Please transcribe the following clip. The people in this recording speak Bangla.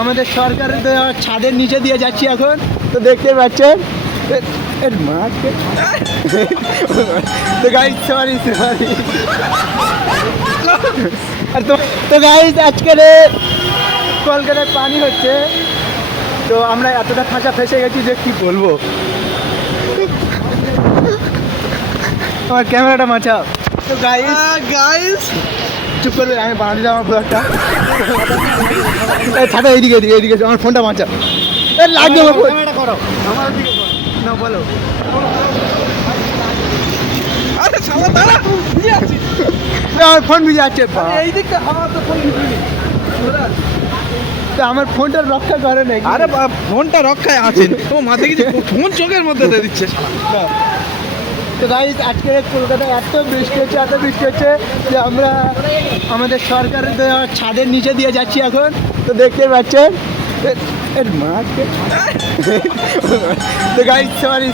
আমাদের সরকারের দেওয়া ছাদের নিচে দিয়ে যাচ্ছি এখন, তো দেখতে পাচ্ছেন তো গাইজ সরি আর তো গাইজ আজকের কলকাতায় পানি হচ্ছে, তো আমরা এতটা ফাঁসা ফেসে গেছি যে কি বলবো। আমার ক্যামেরাটা মাচাও। তো গাইজ চুপ করবে, আমি বানাতে যাবো আমার ব্লগটা। ছাটা এইদিকে এদিকে এদিকে আমার ফোনটা বাঁচা লাগবে ক্যামেরাটা করো আমার দিকে না বলো। আরে শালা দাঁড়া ভিজে আছে, আমার ফোন ভিজে আছে এই দিকে, আমার তো ফোন ভিজে তো আমার ফোনটা রক্ষা করে না। আরে ফোনটা রক্ষায় আছেন তো মাথায় কিছু ফোন চোখের মধ্যে দিয়ে দিচ্ছে। তো গাইজ আজকে কলকাতায় এত বৃষ্টি হচ্ছে যে আমরা আমাদের সরকারের দেওয়া ছাদের নিচে দিয়ে যাচ্ছি এখন, তো দেখতে পাচ্ছেন তো গাইজ সরি